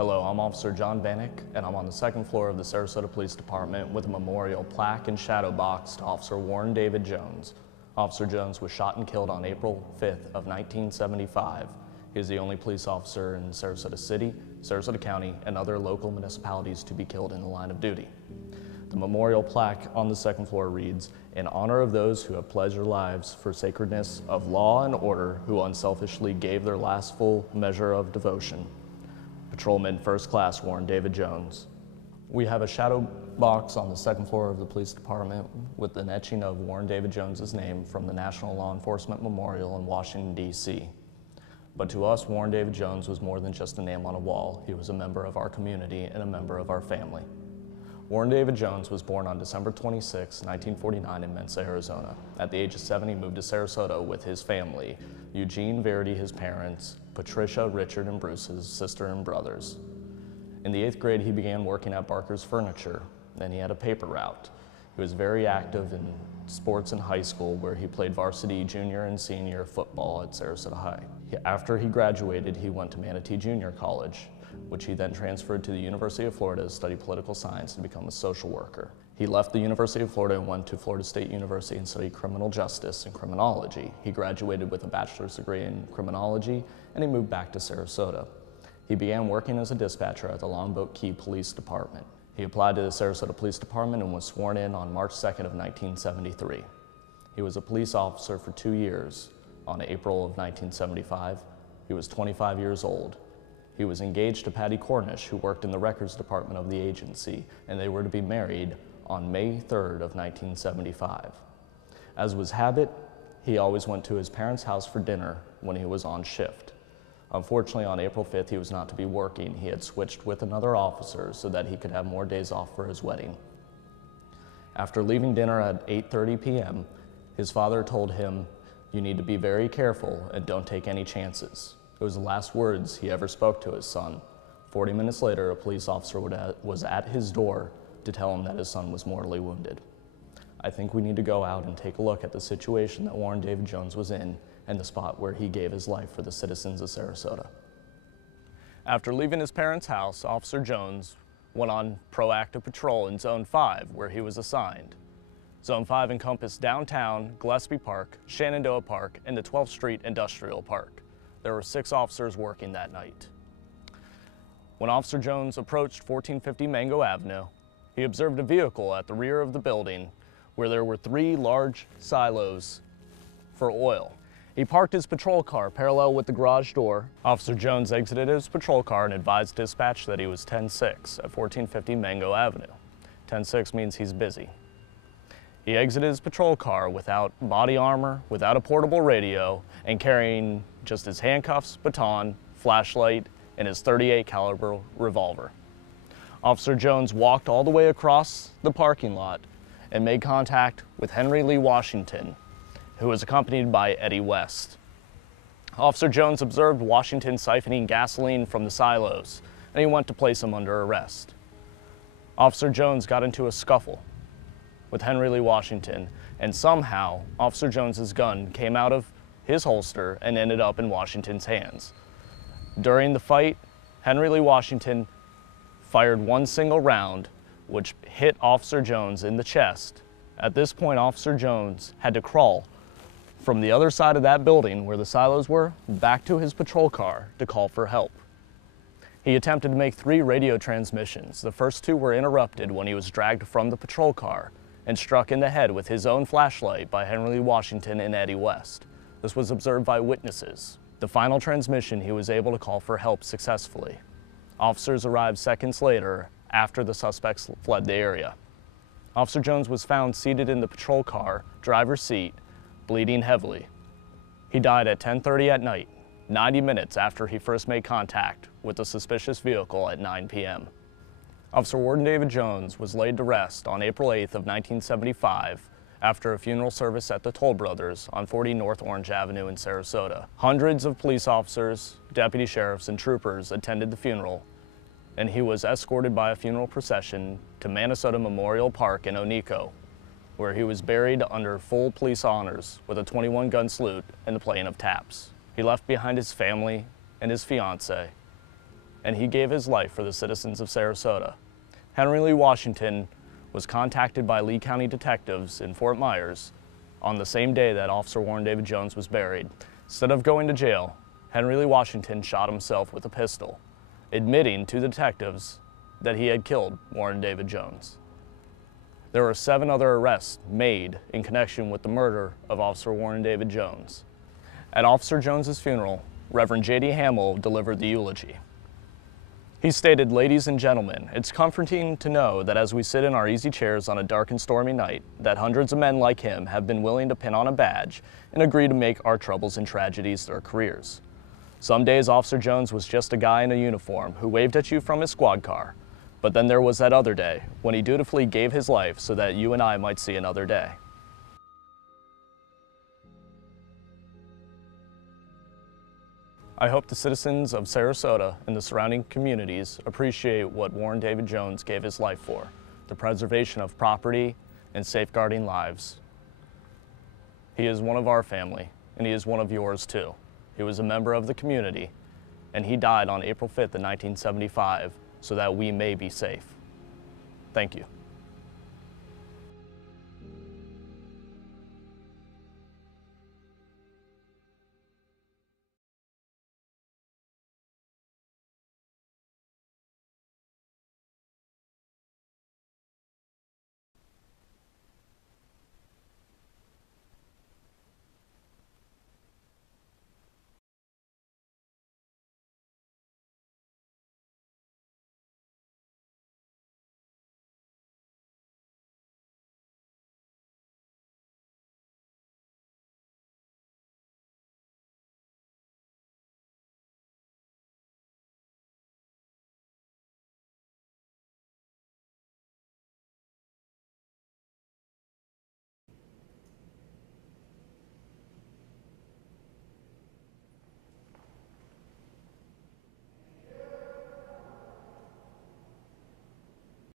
Hello, I'm Officer John Bannock, and I'm on the second floor of the Sarasota Police Department with a memorial plaque and shadow box to Officer Warren David Jones. Officer Jones was shot and killed on April 5th of 1975. He is the only police officer in Sarasota City, Sarasota County, and other local municipalities to be killed in the line of duty. The memorial plaque on the second floor reads, "In honor of those who have pledged their lives for sacredness of law and order, who unselfishly gave their last full measure of devotion. Patrolman First Class Warren David Jones." We have a shadow box on the second floor of the police department with an etching of Warren David Jones's name from the National Law Enforcement Memorial in Washington, D.C. But to us, Warren David Jones was more than just a name on a wall. He was a member of our community and a member of our family. Warren David Jones was born on December 26, 1949 in Mesa, Arizona. At the age of 7, he moved to Sarasota with his family, Eugene Verity, his parents, Patricia, Richard, and Bruce's sister and brothers. In the 8th grade, he began working at Barker's Furniture. Then he had a paper route. He was very active in sports in high school, where he played varsity junior and senior football at Sarasota High. After he graduated, he went to Manatee Junior College, which he then transferred to the University of Florida to study political science and become a social worker. He left the University of Florida and went to Florida State University and studied criminal justice and criminology. He graduated with a bachelor's degree in criminology, and he moved back to Sarasota. He began working as a dispatcher at the Longboat Key Police Department. He applied to the Sarasota Police Department and was sworn in on March 2nd of 1973. He was a police officer for 2 years. On April of 1975, he was 25 years old. He was engaged to Patty Cornish, who worked in the records department of the agency, and they were to be married on May 3rd of 1975. As was habit, he always went to his parents' house for dinner when he was on shift. Unfortunately, on April 5th, he was not to be working. He had switched with another officer so that he could have more days off for his wedding. After leaving dinner at 8:30 p.m., his father told him, "You need to be very careful and don't take any chances." It was the last words he ever spoke to his son. 40 minutes later, a police officer was at his door to tell him that his son was mortally wounded. I think we need to go out and take a look at the situation that Warren David Jones was in and the spot where he gave his life for the citizens of Sarasota. After leaving his parents' house, Officer Jones went on proactive patrol in Zone 5, where he was assigned. Zone 5 encompassed downtown, Gillespie Park, Shenandoah Park, and the 12th Street Industrial Park. There were 6 officers working that night. When Officer Jones approached 1450 Mango Avenue, he observed a vehicle at the rear of the building where there were 3 large silos for oil. He parked his patrol car parallel with the garage door. Officer Jones exited his patrol car and advised dispatch that he was 10-6 at 1450 Mango Avenue. 10-6 means he's busy. He exited his patrol car without body armor, without a portable radio, and carrying just his handcuffs, baton, flashlight, and his .38 caliber revolver. Officer Jones walked all the way across the parking lot and made contact with Henry Lee Washington, who was accompanied by Eddie West. Officer Jones observed Washington siphoning gasoline from the silos, and he went to place him under arrest. Officer Jones got into a scuffle with Henry Lee Washington, and somehow Officer Jones's gun came out of his holster and ended up in Washington's hands. During the fight, Henry Lee Washington fired one single round, which hit Officer Jones in the chest. At this point, Officer Jones had to crawl from the other side of that building where the silos were back to his patrol car to call for help. He attempted to make 3 radio transmissions. The first 2 were interrupted when he was dragged from the patrol car and struck in the head with his own flashlight by Henry Lee Washington and Eddie West. This was observed by witnesses. The final transmission, he was able to call for help successfully. Officers arrived seconds later after the suspects fled the area. Officer Jones was found seated in the patrol car, driver's seat, bleeding heavily. He died at 10:30 at night, 90 minutes after he first made contact with the suspicious vehicle at 9 p.m. Officer Warren David Jones was laid to rest on April 8th of 1975 after a funeral service at the Toll Brothers on 40 North Orange Avenue in Sarasota. Hundreds of police officers, deputy sheriffs, and troopers attended the funeral, and he was escorted by a funeral procession to Minnesota Memorial Park in Onico, where he was buried under full police honors with a 21-gun salute and the playing of taps. He left behind his family and his fiancée, and he gave his life for the citizens of Sarasota. Henry Lee Washington was contacted by Lee County detectives in Fort Myers on the same day that Officer Warren David Jones was buried. Instead of going to jail, Henry Lee Washington shot himself with a pistol, admitting to the detectives that he had killed Warren David Jones. There were 7 other arrests made in connection with the murder of Officer Warren David Jones. At Officer Jones's funeral, Reverend J.D. Hamill delivered the eulogy. He stated, "Ladies and gentlemen, it's comforting to know that as we sit in our easy chairs on a dark and stormy night, that hundreds of men like him have been willing to pin on a badge and agree to make our troubles and tragedies their careers. Some days Officer Jones was just a guy in a uniform who waved at you from his squad car, but then there was that other day when he dutifully gave his life so that you and I might see another day." I hope the citizens of Sarasota and the surrounding communities appreciate what Warren David Jones gave his life for, the preservation of property and safeguarding lives. He is one of our family, and he is one of yours too. He was a member of the community, and he died on April 5th of 1975 so that we may be safe. Thank you.